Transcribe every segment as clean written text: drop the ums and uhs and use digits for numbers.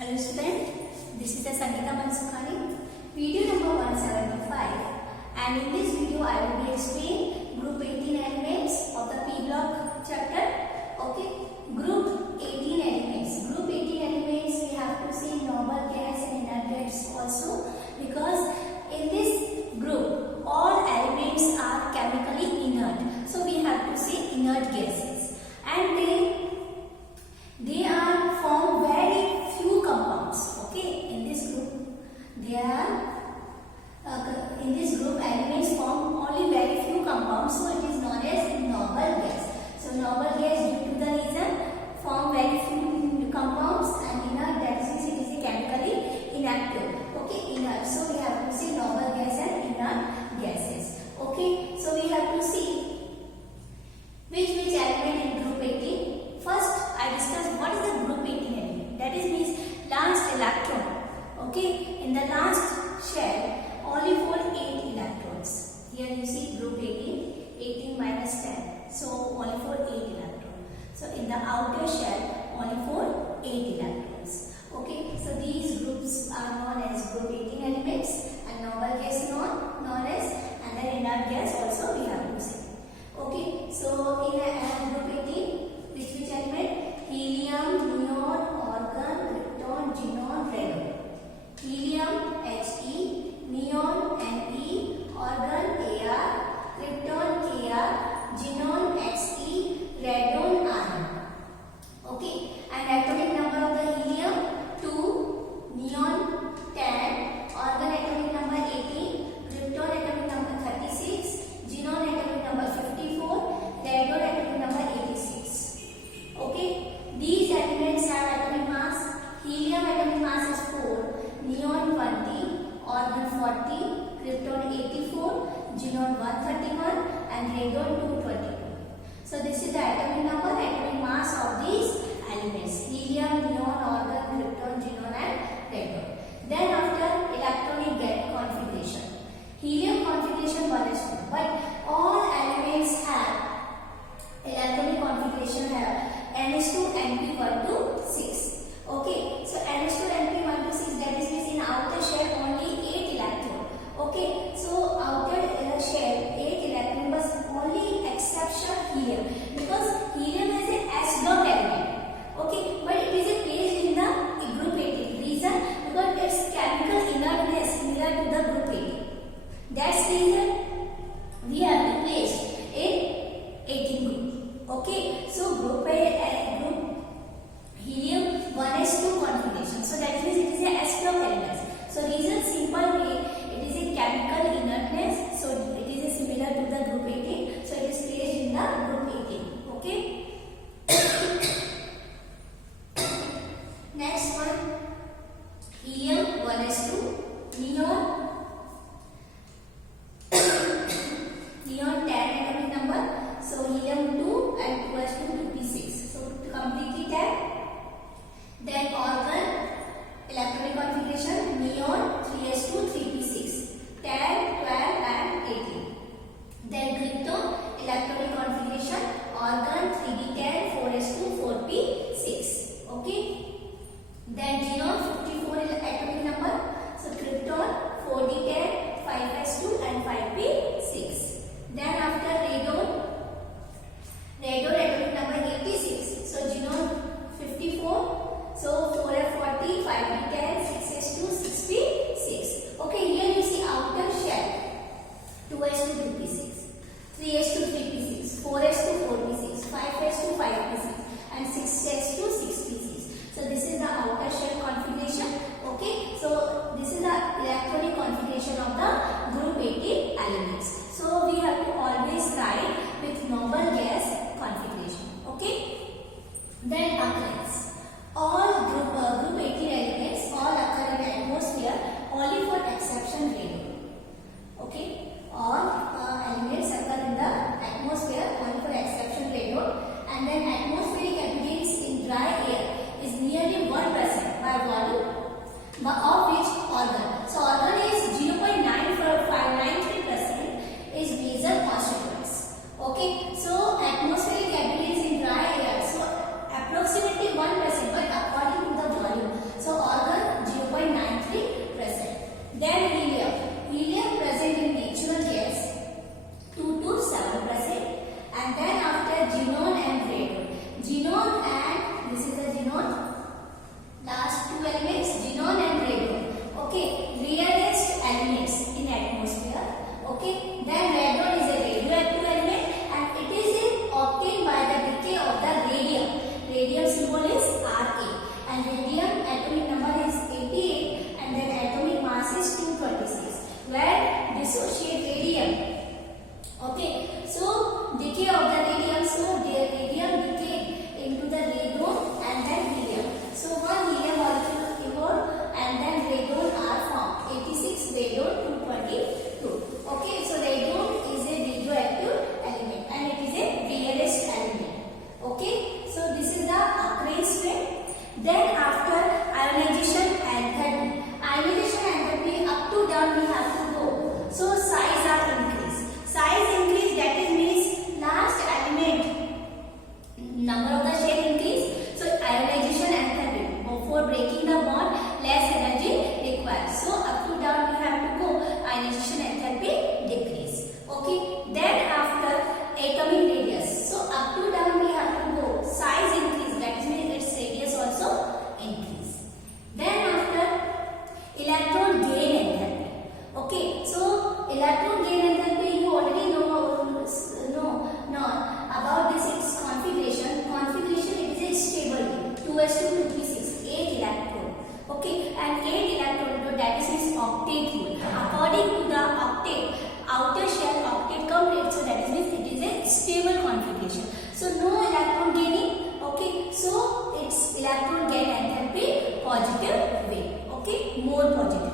Hello student, this is the Sangeeta Mansukani, video number 175, and in this video I will be explaining group 18 elements of the P block chapter. Okay, group 18 elements. Group 18 elements we have to see normal gas and inert gas also, because in this group all elements are chemically inert. So we have to see inert gases, and they are formed very few compounds. Okay, in this group there are in this group elements form only very few compounds, so it is known as noble gas. So noble gas, due to the reason, form very few compounds, and inert, that is it is chemically inactive. Okay, inert. So we have to see noble gas and inert gases. Okay, so we have to see which element in group 18. First I discuss what is the group 18 element. That is means last electron. Okay, in the last shell only for 8 electrons. Here you see group 18 minus 10. So only for 8 electrons. So in the outer shell only for 8 electrons. Okay, so these groups are known as group 18 elements, and noble gas known as, and then inert gas also we have to say. Okay, so in a group 18, which element? Helium, neon, argon, krypton, xenon, radon. Helium He, neon Ne, argon Ar, krypton Kr, xenon Xe, radon Rn. Okay, and atomic number of the helium 2, neon 10, argon atomic number 18, krypton atomic number 36, xenon atomic number 54, radon atomic number 86. Okay, these elements have atomic mass. Helium atomic mass is 4, neon 20, argon 40, krypton 84, xenon 131, and radon 222. So this is the atomic number, atomic mass of these elements: helium, neon, argon, krypton, xenon, and radon. Then after electronic configuration, helium configuration 1s2, but all elements have electronic configuration have NH2 NP1 to 6. Okay, so NH2 NP1 to 6, that is means in outer shell only 8 electron. Okay, so outer shell 8 electron, but only exception helium, because helium is a S block element. Okay, but it is placed in the group 18. Reason? Because its chemical inertness similar to the group 18. That's the reason we have placed in 18 group. Okay, so group helium 1s2 configuration. So that means it is a S block element. So reason simple way, it is a chemical inertness. So it is similar to the group 18. So it is placed in the group 18. Okay. Next one, helium 1s2 configuration. So no electron gaining. Okay, so its electron gain enthalpy positive way. Okay, more positive.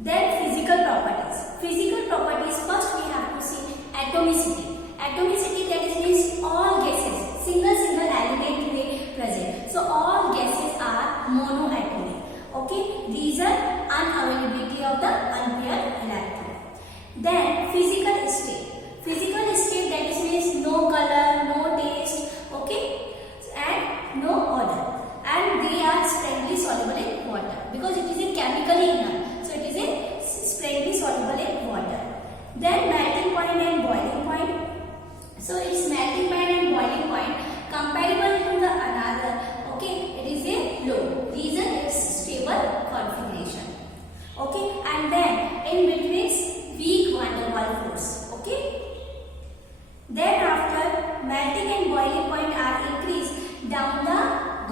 Then physical properties. Physical properties, first we have to see atomicity. Atomicity, that is means all gases, single element may present. So all gases are monoatomic. Okay, these are unavailability of the unpaired electron. Then physical state. Physical state, that is means no color, no taste, okay, and no odor. And they are strongly soluble in water because it is a chemically inert. So it is a strongly soluble in water. Then melting point and boiling point. So its melting point and boiling point comparable to the another. Okay, it is a low. Reason its stable configuration. Okay, and then in between weak van der Waals force. Okay. Then after melting and boiling point are increased down the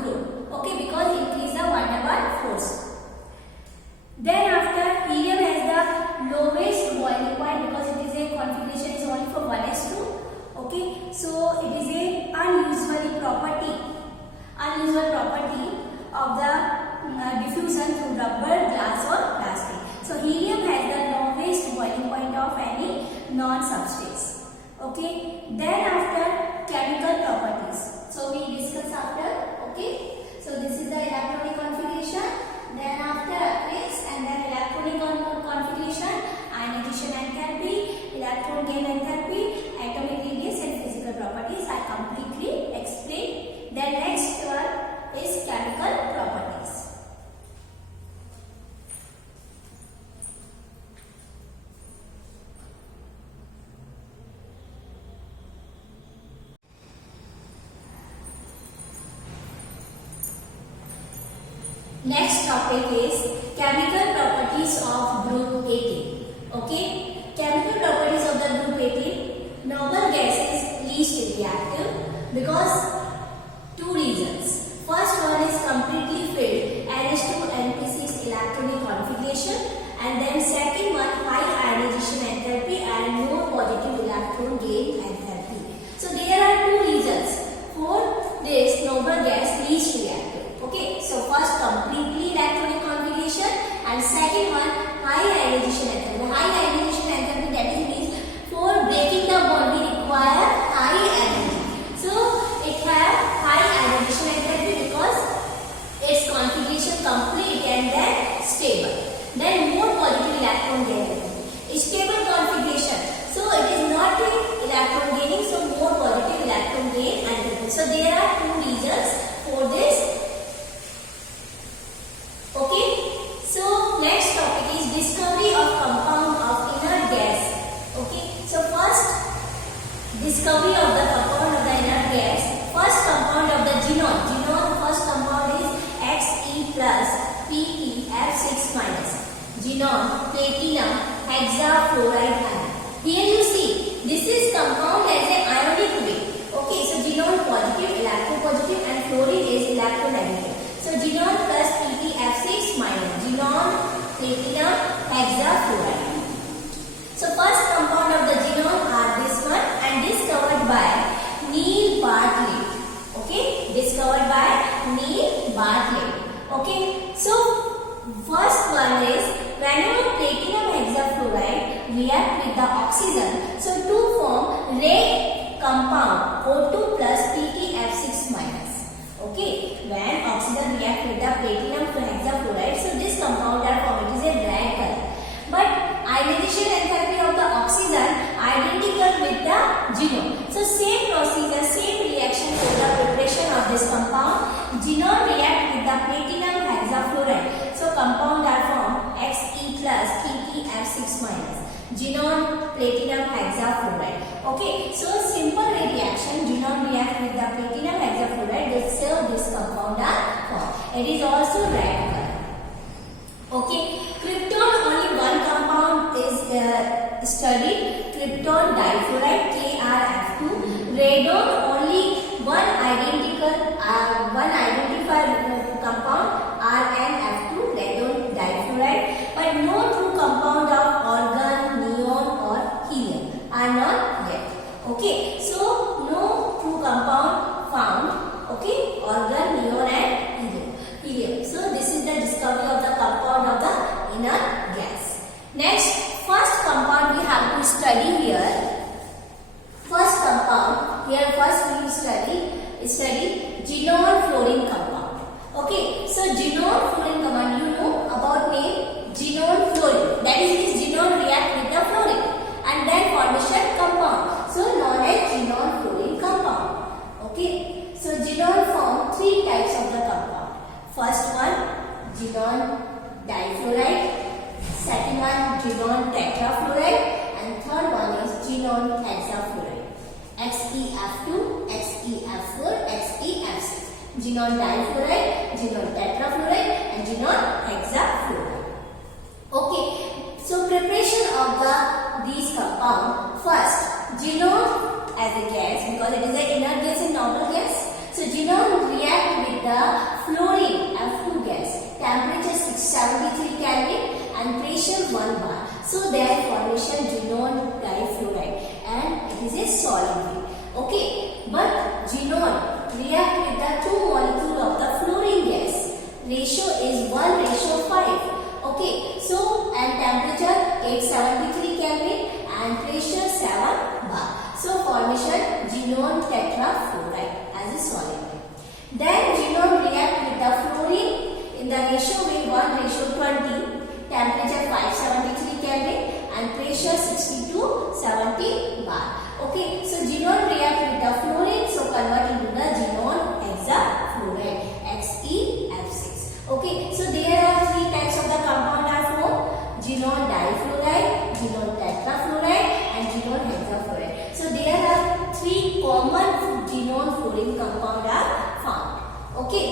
group. Okay, because increase the van der Waals force. Then after helium has the lowest boiling point because it is a configuration is only for 1s2. Okay, so it is a unusual property of the diffusion through rubber, glass or plastic. So helium has the lowest boiling point of any non-substance. Okay, then after chemical properties. So we discuss after. Okay, so this is the electronic configuration. Then after appearance and then electronic configuration, ionization enthalpy, electron gain enthalpy, atomic radius and physical properties are completely explained. Then next one is chemical properties. Next topic is chemical properties of group 18. Okay, chemical properties of the group 18. Noble gas is least reactive because two reasons. First one is completely filled NH2 NP6 electronic configuration, and then second one high ionization enthalpy and no positive electron gain enthalpy. So there are two reasons for this noble gas least reactive. Okay, so first completely electronic configuration and second one high ionization enthalpy. High ionization enthalpy, that is means for breaking the bond we require high energy. So it has high ionization enthalpy because its configuration complete and then stable. Then more positive electron gain. Stable configuration. So it is not electron gaining, so more positive electron gain enthalpy. So there are two reasons for this. Okay, so next topic is discovery of compound of inert gas. Okay, so first discovery of the compound of the inert gas. First compound of the xenon. Xenon first compound is Xe plus PeF6 minus. Xenon, platinum, hexafluoride ion. Here you see, this is compound as an ionic way. Okay, so xenon positive, electropositive and fluorine is electronegative. So xenon plus PeF6 minus xenon, platinum, hexafluoride. So first compound of the xenon are this one and discovered by Neil Bartlett. Okay, discovered by Neil Bartlett. Okay, so first one is whenever platinum hexafluoride react with the oxygen, so to form red compound O2 plus PeF6 minus. Okay, when oxygen react with the platinum hexafluoride, so this compound are formed. It is a red color. But ionization enthalpy of the oxygen identical with the xenon. So same procedure, same reaction for the preparation of this compound. Xenon react with the platinum hexafluoride. So compound are formed Xe plus PeF6 minus. Xenon, platinum hexafluoride. Okay, so simple reaction. Xenon react with the platinum hexafluoride. This compound are formed. It is also red color. Okay, krypton only one compound is studied. Krypton difluoride KrF2. Radon only one identified compound RnF2. Radon difluoride, but no true compound of argon, neon or helium are not yet. Okay, so no study Genone fluorine compound. Okay, so Genone fluorine compound, you know about name Genone fluorine. That is, Genone react with the fluorine and then formation compound. So known as Genone fluorine compound. Okay, so Genone form three types of the compound. First one, Genone difluoride. Second one, Genone tetrafluoride. And third one is Genone hexafluoride. XeF2, XeF4, XeF6. Genone difluoride, Genone tetrafluoride, and Genone hexafluoride. Okay, so preparation of these compound. First, Genone as a gas, because it is an inert gas and normal gas. So Genone react with the fluorine F2 gas. Temperature 673 Kelvin and pressure 1 bar. So their formation Genone difluoride and it is a solid way. Okay, but Genone react with the two molecule of the fluorine gas. Ratio is 1:5. Okay, so and temperature 873 Kelvin and pressure 7 bar. So formation Genone tetrafluoride as a solid way. Then Genone react with the fluorine in the ratio way 1:20. Temperature 573 Kelvin and pressure 60 to 70 bar. Okay, so Genone react with the fluorine, so convert into the Genone hexafluoride, XeF6. Okay, so there are three types of the compound are formed: Genone difluoride, Genone tetrafluoride, and Genone hexafluoride. So there are three common Genone fluorine compound are found. Okay.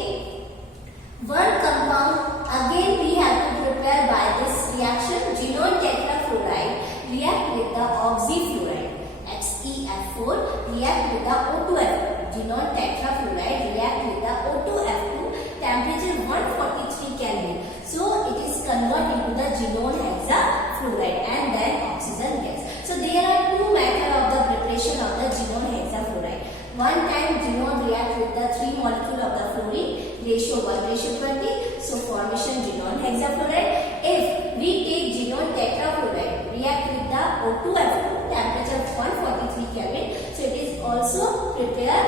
One compound again we have to prepare by this reaction. Genone tetrafluoride react with the oxyfluoride, XeF4 react with the O2F2. Genone tetrafluoride react with the O2F2. Temperature 143 Kelvin. So it is converted into the Genone hexafluoride and then oxygen gas. So there are two methods of the preparation of the Genone hexafluoride. One time Genone react with the three molecule of the fluorine. Ratio 1:20, so formation Genone hexafluoride. If we take Genone tetrafluoride, react with the O2F2, temperature 143 Kelvin, so it is also prepare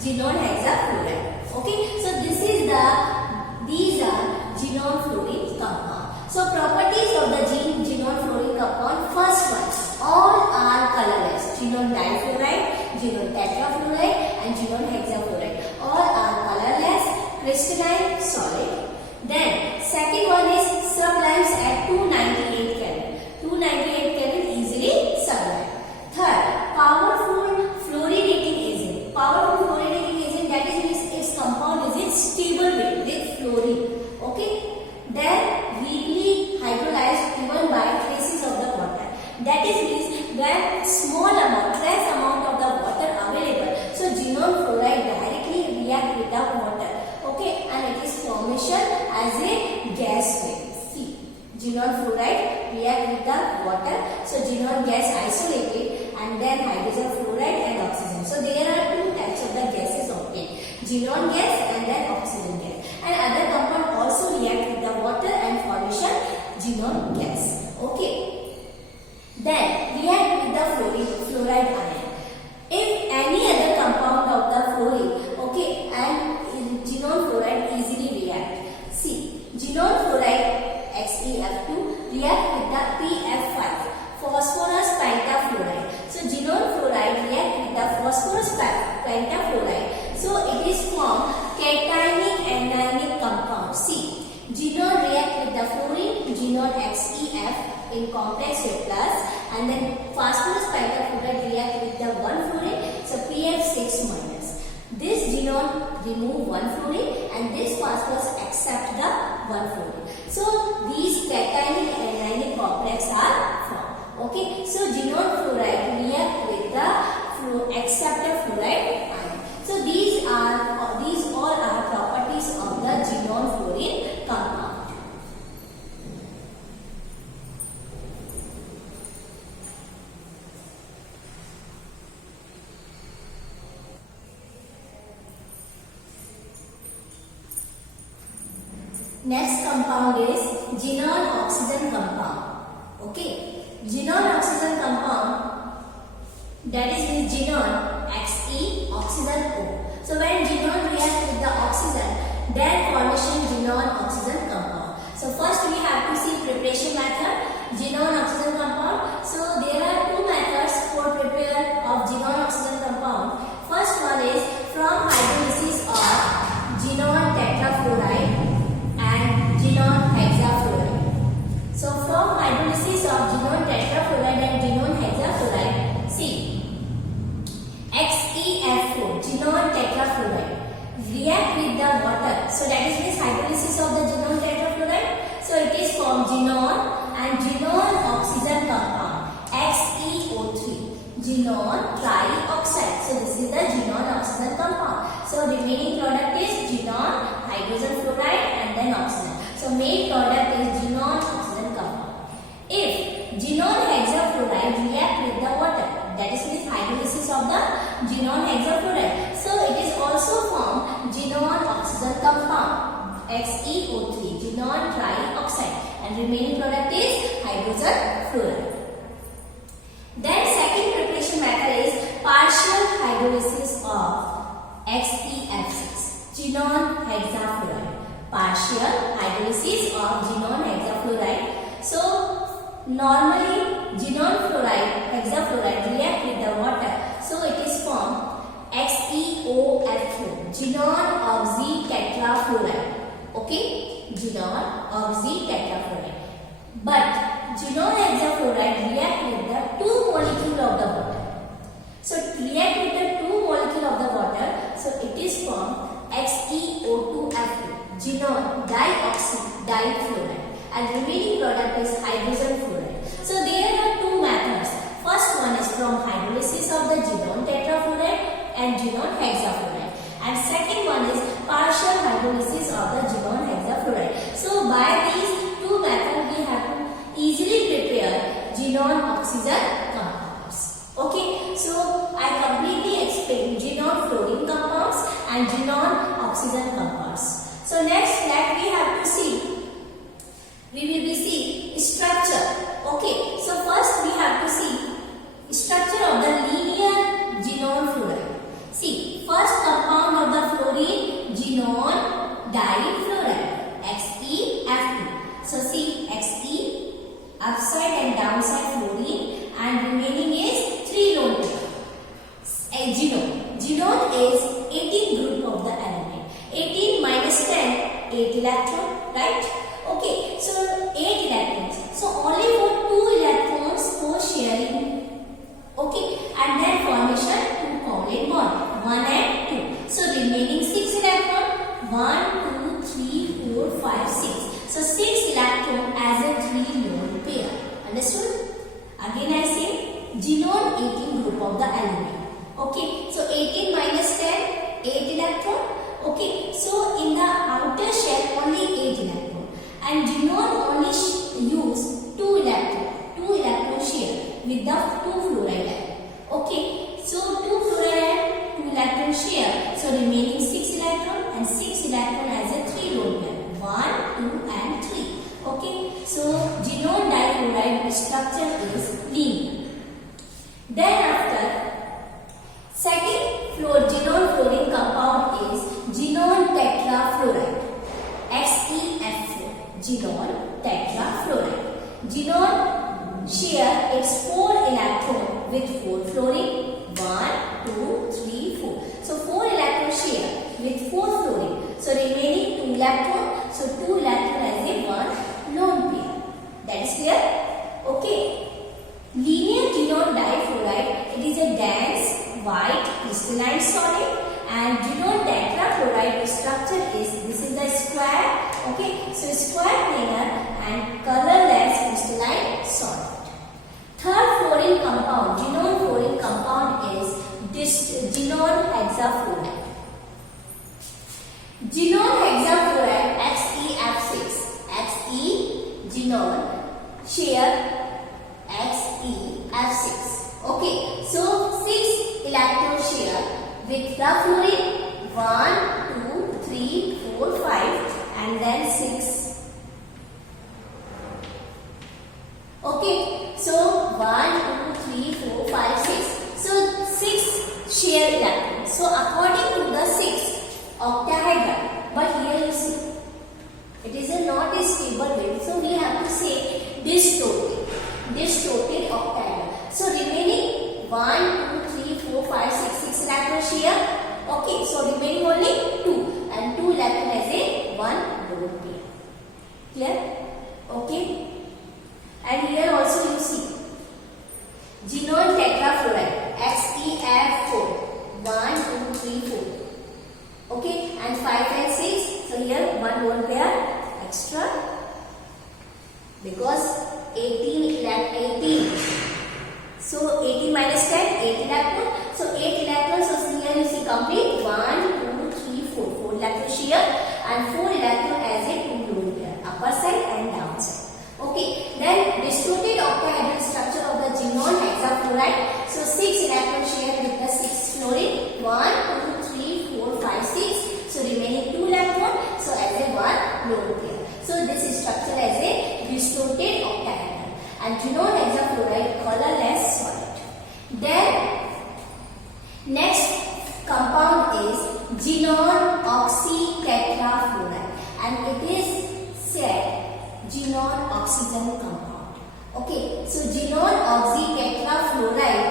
Genone hexafluoride. Okay, so these are Genone fluorine compound. So properties of the Genone fluorine compound. First one, all are colorless. Genone difluoride, Genone tetrafluoride, and Genone hexafluoride. All are colorless, crystalline, solid. Then second one is sublimes at 298 Kelvin. 298 Kelvin easily sublime. Third, powerful fluoridating agent. Powerful fluoridating agent, that is its compound is in stable way with fluorine. Okay. Then weakly hydrolyzed even by traces of the water. That is means when small amount, less amount of the water available. So Genone fluoride directly react with the water. Okay, and it is formation as a gas way. See, Genone fluoride react with the water. So Genone gas isolated and then hydrogen fluoride and oxygen. So there are two types of the gases obtained: Genone gas and then oxygen gas. And other compound also react with the water and formation Genone gas. Okay. Then react with the fluoride ion. If any other compound of the fluorine, okay, and Genone fluoride easily react. See, Genone fluoride XeF2 react with the PF5, phosphorus pentafluoride. So Genone fluoride react with the phosphorus pentafluoride. So it is formed cationic anionic compound. See, Genone react with the fluorine, Genone XeF in complex with plus, and then phosphorus pentafluoride react with the one fluorine, so PF6 minus. This Genone remove one fluorine and this phosphorus accept the one fluorine. So these cationic anionic complex are formed. Okay, so Genone fluoride react with the accepted fluoride ion. So these all are properties of the Genone fluorine compound. Next compound is Genone oxygen compound. Okay, Genone oxygen compound, that is Genone Xe, oxygen O. So when xenon react with the oxygen, then formation xenon oxygen compound. So first we have to see preparation method, xenon oxygen compound. So there are two methods for prepare of xenon oxygen compound. First one is from hydrolysis of xenon tetrafluoride and xenon hexafluoride. So from hydrolysis of xenon tetrafluoride and xenon hexafluoride, see XeF4, xenon tetrafluoride, react with the water. So that is means hydrolysis of the xenon tetrafluoride. So it is formed xenon and xenon oxygen compound XeO3, xenon trioxide. So this is the xenon oxygen compound. So remaining product is xenon hydrogen fluoride and then oxygen. So main product is xenon oxygen compound. If xenon hexafluoride react with the water, that is means hydrolysis of the xenon hexafluoride. So it is also formed xenon oxygen compound XeO3, xenon trioxide, and remaining product is hydrogen fluoride. Then second preparation method is partial hydrolysis of XeF6, xenon hexafluoride. Partial hydrolysis of xenon hexafluoride. So normally xenon fluoride, hexafluoride react with the water. So it is formed XeOF4, xenon oxytetrafluoride. Okay, xenon oxytetrafluoride. But xenon hexafluoride react with the two molecule of the water. So react with the two molecule of the water. So it is formed XeO2F2, xenon dioxydifluoride, and remaining product is hydrogen fluoride. So there are two methods. First one is from hydrolysis of the xenon tetrafluoride and xenon hexafluoride, and second one is partial hydrolysis of the xenon hexafluoride. So by these two methods we have to easily prepare xenon oxygen compounds. Okay, so I completely explained xenon fluorine compounds and xenon oxygen compounds. So next that we have to see, we will be see structure. Okay, so first we have to see structure of the linear xenon fluoride. See, first compound of the fluorine, xenon difluoride, XeF2. So see, Xe, upside and downside fluorine, and remaining is 3 lone pair. Xenon. Xenon is 18th group of the element. 18 minus 10, 8 electron, right? Okay, so 8 electrons. So only for 2 electrons for sharing. Okay, and then formation 2 covalent bond, 1 and 2. So remaining 6 electron, 1, 2, 3, 4, 5, 6. So 6 electron as a 3 lone pair. Understood? Again I say xenon 18 group of the element. Okay, so 18 minus 10, 8 electron. Okay, so in the outer shell only 8 electron, and xenon only use 2 electron share with the 2 fluoride atom. Okay, so 2 fluoride and 2 electron share. So remaining 6 electron and 6 electron as a 3 lone pair, 1, 2 and 3. Okay, so xenon difluoride structure is linear. Then after, second xenon fluorine compound is xenon tetrafluoride, XeF4, xenon tetrafluoride. Xenon share its 4 electron with 4 fluorine, 1, 2, 3, 4. So 4 electron share with 4 fluorine. So remaining 2 electron. So 2 electron as a 1 lone pair. That is clear? Okay. Linear xenon difluoride, it is a dense white crystalline solid, and xenon tetrafluoride structure is, this is the square. Okay, so square planar and colorless crystalline solid. Third fluorine compound, xenon fluorine compound is this xenon hexafluoride. Xenon hexafluoride XeF6, Xe xenon share XeF6. Okay, so 6 electron share with the fluorine, 1, 2, 3, 4, 5, and then 6. Okay, so 1, 2, 3, 4, 5, 6. So 6 shear electron. So according to the 6th octahedron, but here you see it is not a stable weight, so we have to say distorted octahedron. So remaining 1, 2, 3, 4, 5, 6 electron shear. Okay, so remaining only 2 and 2 electron as a 1 lone pair. Clear? Okay. And here also you see xenon tetrafluoride XeF4 1, 2, 3, 4. Okay, and 5 and 6. So here 1 lone pair extra because 18. So 18 minus 10, 8 electron. So 8 electrons. So here you see complete 1, 2, 3, 4. 4 electron shear and 4 electron as a 2 lone pair, upper side and downside. Okay. Then distorted octahedral structure of the xenon hexafluoride. So 6 electron shear with the 6 fluorine. 1, 2, 3, 4, 5, 6. So remaining 2 electron. So as a 1 lone pair. So this is structure as a distorted octahedral. And xenon hexafluoride colorless solid. Then next compound is xenon oxytetrafluoride, and it is said xenon oxygen compound. Okay, so xenon oxytetrafluoride,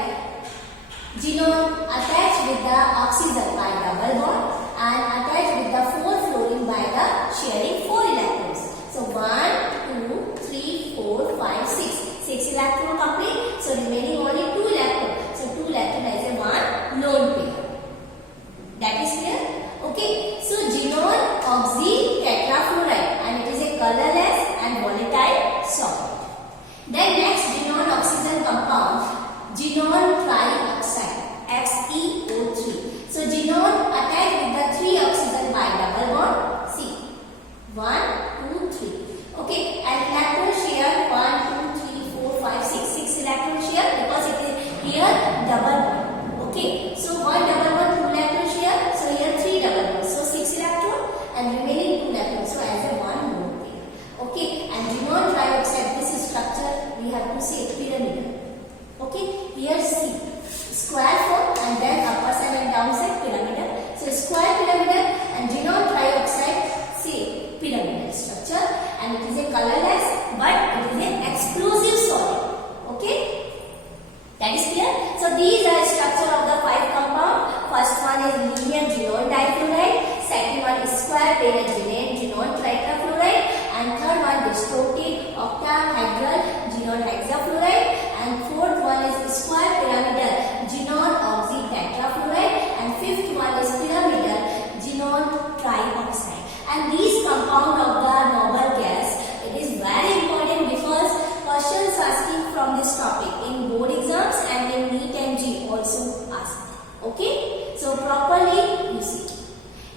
xenon attached with the oxygen by double bond and attached with the 4 fluorine by the sharing 4 electrons. So 1, 2, 3, 4, 5, 6. 6 electron complete. So remaining only 2 electron. So 2 electron as a 1 lone pair. That is clear? Okay. So xenon oxytetrafluoride, and it is a colorless and volatile solid. Then next xenon oxygen compound, xenon trioxide XeO3. So xenon attached with the 3 oxygen by double bond. See, 1, 2, 3. Okay, and electron shear 1, 2, 3, 4, 5, 6. 6 electron shear because it is here double bond. Okay, so 1 double bond, 2 electron shear. So here 3 double bond. So 6 electron and remaining 2 electron. So as a 1 lone pair. Okay, and xenon trioxide, this is structure we have to say pyramidal. Okay, here see square form and then upper side and downside pyramidal. So square pyramidal and xenon trioxide say pyramidal structure, and it is a colorless but it is an explosive solid. Okay, that is clear. So these are structure of the 5 compound. First one is linear xenon difluoride, second one is square paired xenon tetrafluoride, and third one distorted octahedral xenon hexafluoride, and fourth one is square pyramidal xenon oxytetrafluoride, and fifth one is pyramidal xenon trioxide. And these compound of the noble gas, it is very important because questions asking from this topic in board exams and in NEET and JEE also asked. Okay, so properly you see.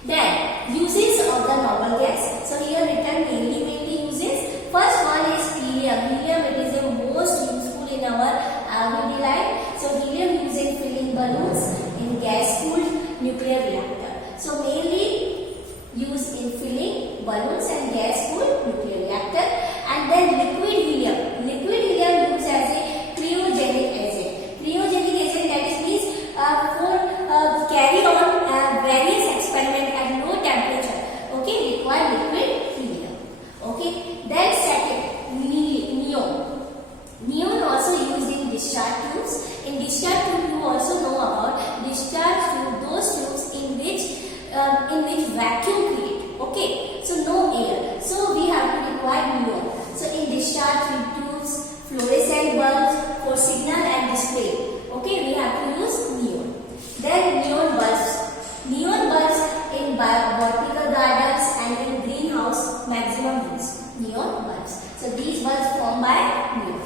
Then uses of the noble gas. So here written mainly uses. First one is helium. Helium, it is the most useful in our everyday life. So helium used in filling balloons in gas cooled nuclear reactor. So mainly used in filling balloons and gas cooled nuclear reactor. And then liquid helium. Liquid helium used as a cryogenic agent. Cryogenic agent, that is means for carry on various experiments at low temperature. Okay, require liquid helium. Okay, then second, neon. Neon also used in discharge tubes. In discharge tube you also know about discharge tube, those tubes in which vacuum create. Okay, so no air. So we have to require neon. So in discharge tubes, fluorescent bulbs for signal and display. Okay, we have to use neon. Then neon bulbs. Neon bulbs in botanical gardens and in greenhouse maximum use. Neon bulbs. So these bulbs formed by neon.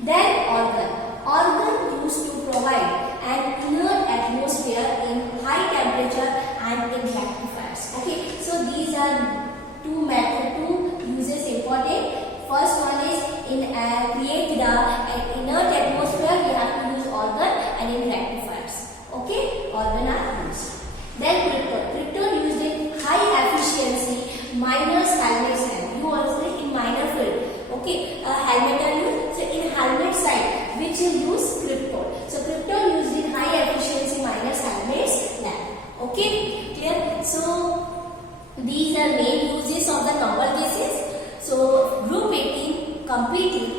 Then organ. Organ used to provide an inert atmosphere in high temperature and in rectifiers. Okay, so these are two uses important. First one is in create the inert atmosphere, we have to use organ, and in rectifiers. Okay, organ are used. Then krypton. Krypton used in high efficiency miners helmet side. You also in miner field. Okay, helmet are used. So in helmet side, which will use krypton. So krypton used in high efficiency miners helmet basis of the novel cases. So group 18 completely